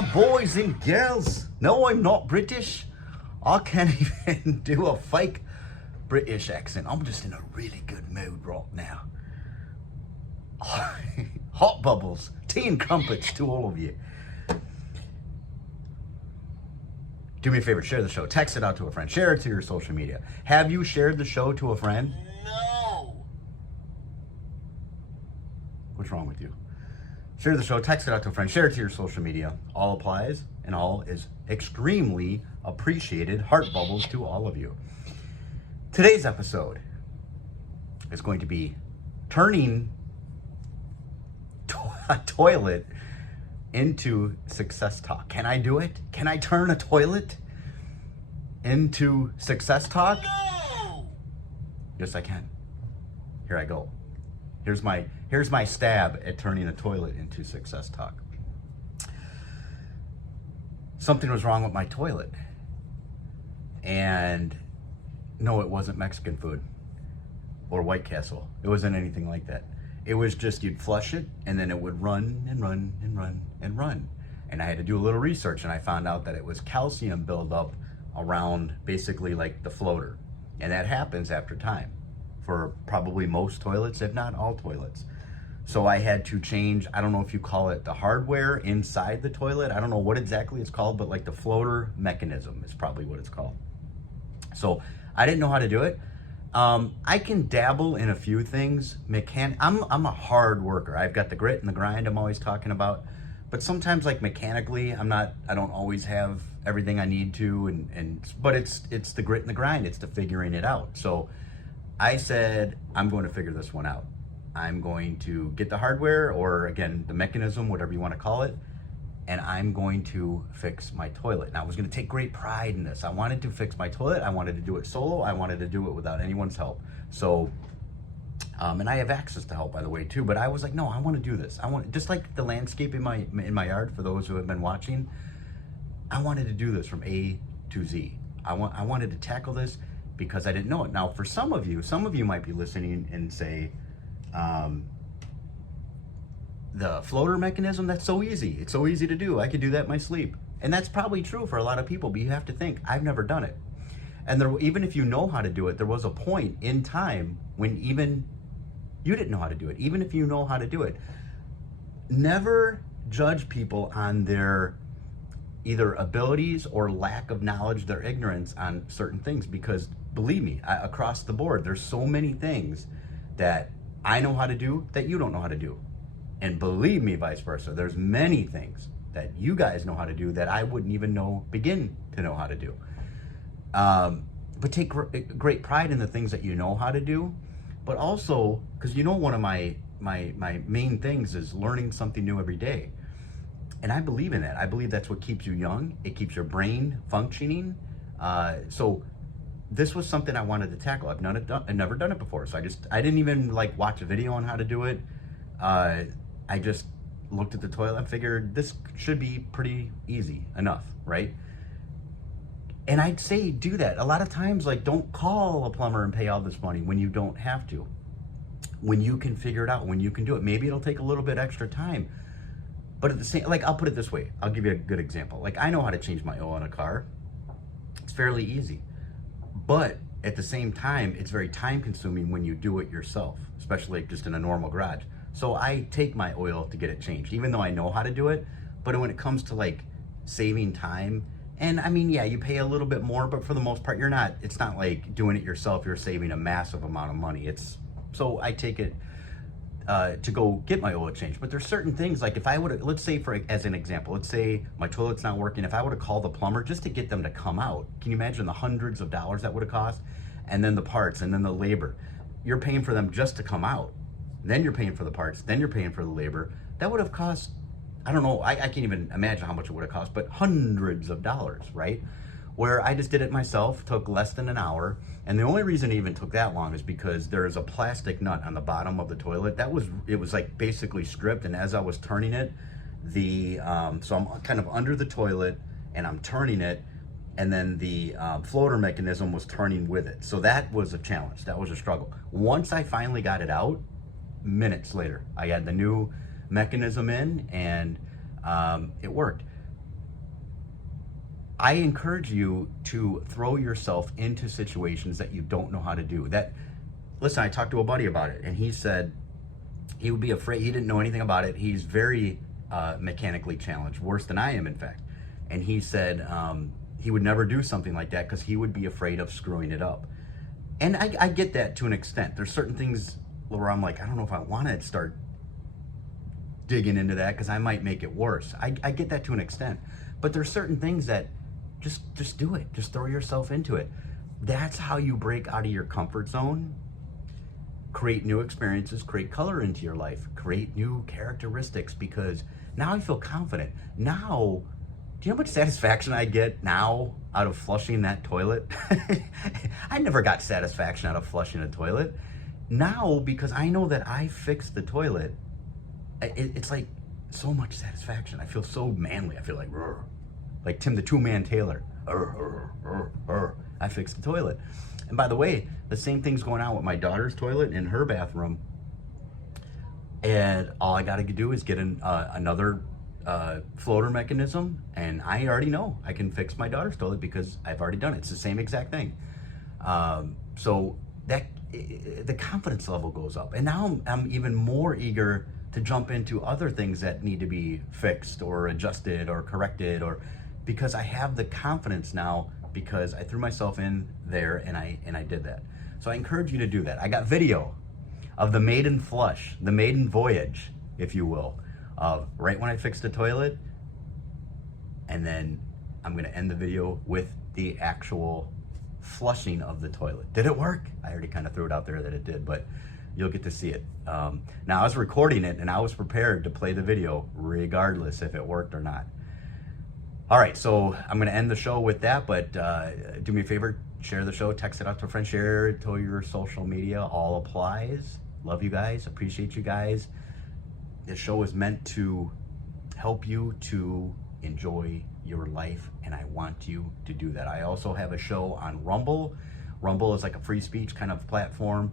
there, boys and girls. No, I'm not British. I can't even do a fake British accent. I'm just in a really good mood right now. Hot bubbles, tea and crumpets to all of you. Do me a favor, share the show. Text it out to a friend. Share it to your social media. Have you shared the show to a friend? No. What's wrong with you? Share the show, text it out to a friend, share it to your social media. All applies and all is extremely appreciated. Heart bubbles to all of you. Today's episode is going to be turning a toilet into success talk. Can I do it? Can I turn a toilet into success talk? No. Yes, I can. Here I go. Here's my stab at turning a toilet into success talk. Something was wrong with my toilet. And no, it wasn't Mexican food or White Castle. It wasn't anything like that. It was just you'd flush it and then it would run and run and run and run. And I had to do a little research and I found out that it was calcium buildup around basically like the floater. And that happens after time for probably most toilets, if not all toilets. So I had to change, I don't know if you call it the hardware inside the toilet. I don't know what exactly it's called, but like the floater mechanism is probably what it's called. So I didn't know how to do it. I can dabble in a few things. I'm a hard worker. I've got the grit and the grind I'm always talking about. But sometimes like mechanically, I don't always have everything I need to, but it's the grit and the grind. It's the figuring it out. So I said, I'm going to figure this one out. I'm going to get the hardware, or again, the mechanism, whatever you want to call it, and I'm going to fix my toilet. And I was going to take great pride in this. I wanted to fix my toilet. I wanted to do it solo. I wanted to do it without anyone's help. So, and I have access to help, by the way, too, but I was like, no, I want to do this. I want, just like the landscape in my yard, for those who have been watching, I wanted to do this from A to Z. I wanted to tackle this because I didn't know it. Now, for some of you might be listening and say, the floater mechanism, that's so easy. It's so easy to do. I could do that in my sleep. And that's probably true for a lot of people, but you have to think, I've never done it. And even if you know how to do it, there was a point in time when even you didn't know how to do it. Even if you know how to do it, never judge people on their either abilities or lack of knowledge, their ignorance on certain things, because believe me, across the board, there's so many things that I know how to do that you don't know how to do. And believe me, vice versa, there's many things that you guys know how to do that I wouldn't even begin to know how to do. But take great pride in the things that you know how to do, but also, because one of my main things is learning something new every day. And I believe in that. I believe that's what keeps you young. It keeps your brain functioning. So this was something I wanted to tackle. I've never done it before. So I didn't even watch a video on how to do it. I just looked at the toilet and figured this should be pretty easy enough, right? And I'd say do that. A lot of times, don't call a plumber and pay all this money when you don't have to. When you can figure it out, when you can do it. Maybe it'll take a little bit extra time. But at the same, I'll put it this way. I'll give you a good example. I know how to change my oil in a car. It's fairly easy. But at the same time, it's very time consuming when you do it yourself, especially just in a normal garage. So I take my oil to get it changed, even though I know how to do it. But when it comes to saving time, and I mean, yeah, you pay a little bit more, but for the most part, it's not like doing it yourself. You're saving a massive amount of money. So I take it to go get my oil changed. But there's certain things, if I would, let's say as an example, let's say my toilet's not working. If I would have called the plumber just to get them to come out, can you imagine the hundreds of dollars that would have cost? And then the parts, and then the labor. You're paying for them just to come out. Then you're paying for the parts, then you're paying for the labor. That would have cost, I don't know, I can't even imagine how much it would have cost, but hundreds of dollars, right? Where I just did it myself, took less than an hour. And the only reason it even took that long is because there is a plastic nut on the bottom of the toilet. It was basically stripped, and as I was turning it, so I'm kind of under the toilet and I'm turning it, and then the floater mechanism was turning with it. So that was a challenge, that was a struggle. Once I finally got it out, minutes later, I had the new mechanism in, and it worked. I encourage you to throw yourself into situations that you don't know how to do. Listen, I talked to a buddy about it, and he said he would be afraid. He didn't know anything about it. He's very mechanically challenged, worse than I am, in fact. And he said he would never do something like that because he would be afraid of screwing it up. And I get that to an extent. There's certain things where I'm like, I don't know if I want to start digging into that because I might make it worse. I get that to an extent. But there's certain things that just do it. Just throw yourself into it. That's how you break out of your comfort zone, create new experiences, create color into your life, create new characteristics, because now I feel confident. Now, do you know how much satisfaction I get now out of flushing that toilet? I never got satisfaction out of flushing a toilet. Now, because I know that I fixed the toilet, it's like so much satisfaction. I feel so manly. I feel like Tim the Two-Man Taylor. I fixed the toilet. And by the way, the same thing's going on with my daughter's toilet in her bathroom. And all I got to do is get another floater mechanism, and I already know I can fix my daughter's toilet because I've already done it. It's the same exact thing. So that the confidence level goes up, and now I'm even more eager to jump into other things that need to be fixed or adjusted or corrected, or because I have the confidence now because I threw myself in there and I did that. So I encourage you to do that. I got video of the maiden flush, the maiden voyage, if you will, of right when I fixed the toilet, and then I'm gonna end the video with the actual flushing of the toilet. Did it work? I already kind of threw it out there that it did, but you'll get to see it. Now I was recording it and I was prepared to play the video regardless if it worked or not. All right, so I'm gonna end the show with that, but do me a favor, share the show, text it out to a friend, share it to your social media, all applies. Love you guys, appreciate you guys. This show is meant to help you to enjoy your life, and I want you to do that. I also have a show on Rumble. Rumble is like a free speech kind of platform.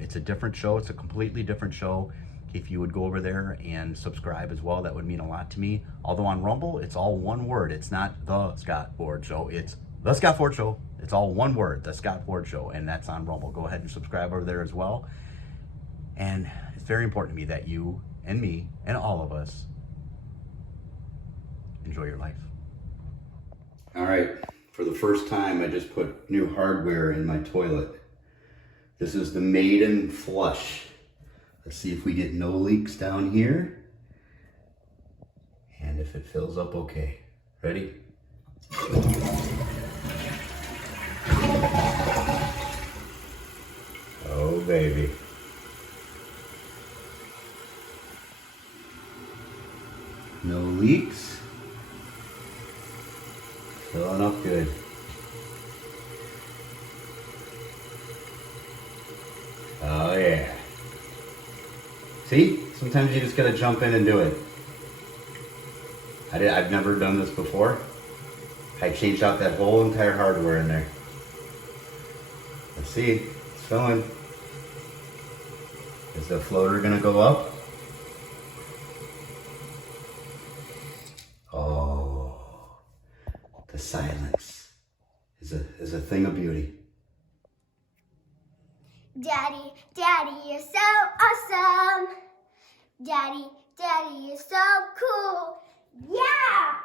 It's a different show. It's a completely different show. If you would go over there and subscribe as well, that would mean a lot to me. Although on Rumble, it's all one word. It's not The Scott Ford Show. It's The Scott Ford Show. It's all one word, The Scott Ford Show, and that's on Rumble. Go ahead and subscribe over there as well. And it's very important to me that you and me and all of us enjoy your life. All right, for the first time, I just put new hardware in my toilet. This is the maiden flush. Let's see if we get no leaks down here. And if it fills up okay. Ready? Oh, baby. No leaks. Filling up good. Oh yeah. See? Sometimes you just gotta jump in and do it. I've never done this before. I changed out that whole entire hardware in there. Let's see. It's filling. Is the floater gonna go up? Oh, the silence is a thing of beauty. Daddy, Daddy, you're so awesome. Daddy, Daddy, you're so cool. Yeah!